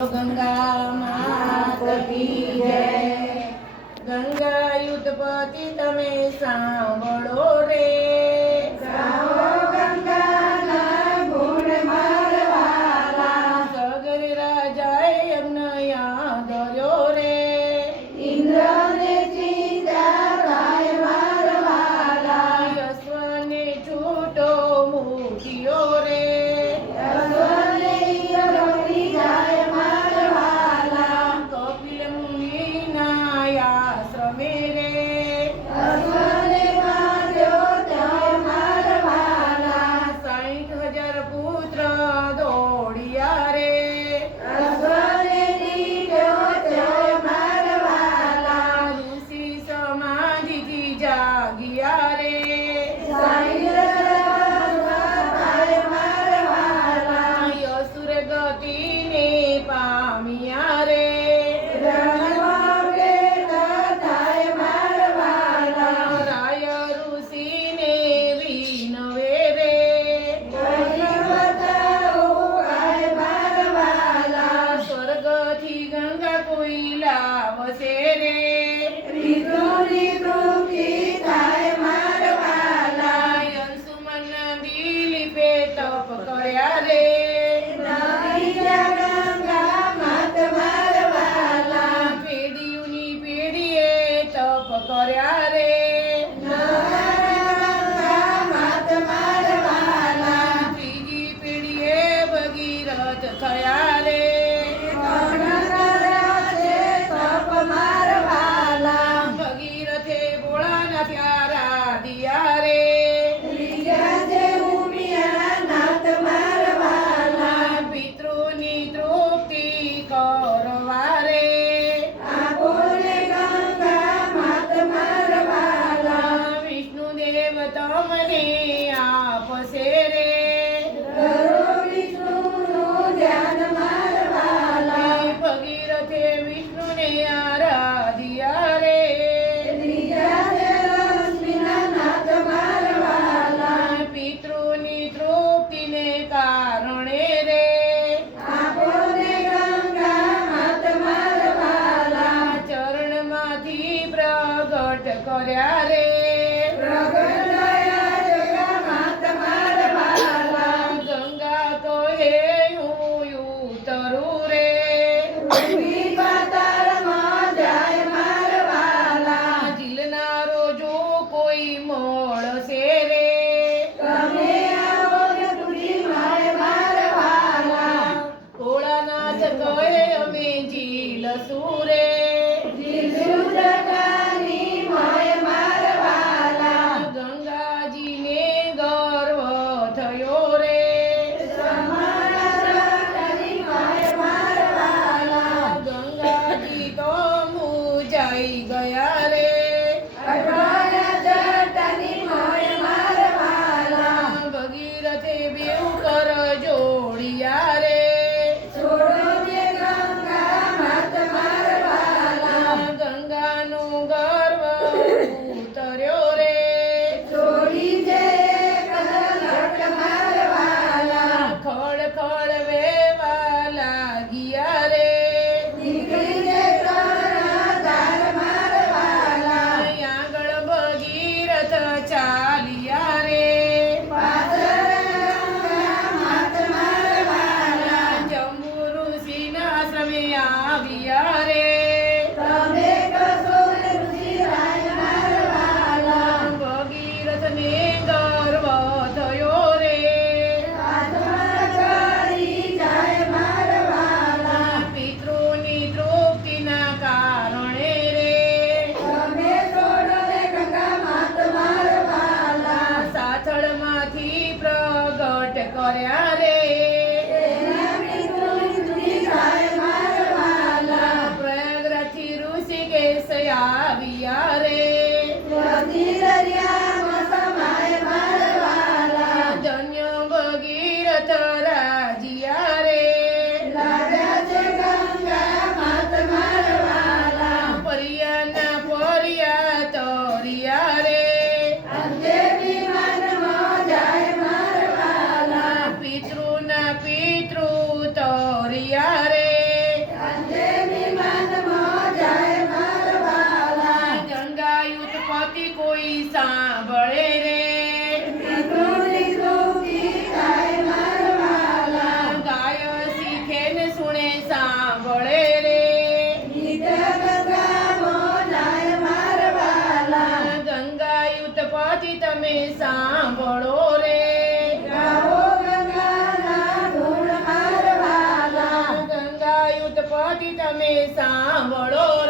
गंगा मात की जय। गंगा युद्धपति तमे सांभळो रे। सगरे राजाए यज्ञ यादर्यो रे। यश्वने छूटो मूकियो रे। कपिल मुनिना आश्रमे रे। साठ हजार पुत्र दौड़िया रे। ऋषि समाधि थी जागिया रे। असुर गति ने पामिया रे। राय ऋषि ने विनवे रे। स्वर्ग थी गंगा कोई लावसे रे। अंशुमन दिलीपे तप कर्या रे। पेढ़ीओनी पेढ़ीए तप कर्या रे। त्रीजी पेढ़ीए भगीरथ थया रे। भगीरथे भोळाना प्यारा दिया रे। પિતૃની તૃપ્તિ કરવા રે। વિષ્ણુદેવ તમને આપશે રે। ભગીરથે વિષ્ણુને આરાધ્યા રે। પિતૃની તૃપ્તિને કારણે રે। ચરણમાંથી પ્રગટ કર્યા રે। ગંગા કહે હું ઉતરું રે। ઝીલનારો જો કોઈ મળશે રે। ભોળાનાથ કહે અમે ઝીલશું રે। ગંગાજીને ગર્વ થયો રે। ગંગાજી તો મૂંઝાઈ ગયા રે। ભગીરથે બેઉ કર જોડિયા રે। ગંગાનો ગર્વ ઉતર્યો રે। ખડ ખડ વેવા લાગ્યા રે। આગળ ભગીરથ ચાલ્યા રે। જંબુ ઋષિના આશ્રમે આવ્યા રે। ભગીરથને ગર્વ થયો રે। પિતૃની તૃપ્તિના કારણે રે। સાથળમાંથી પ્રગટ કર્યા રે। ઉત્પત્તિ તમે સાંભળો રે. ગાઓ ગંગાના ગુણ મારવાલા. ગંગા ઉત્પત્તિ તમે સાંભળો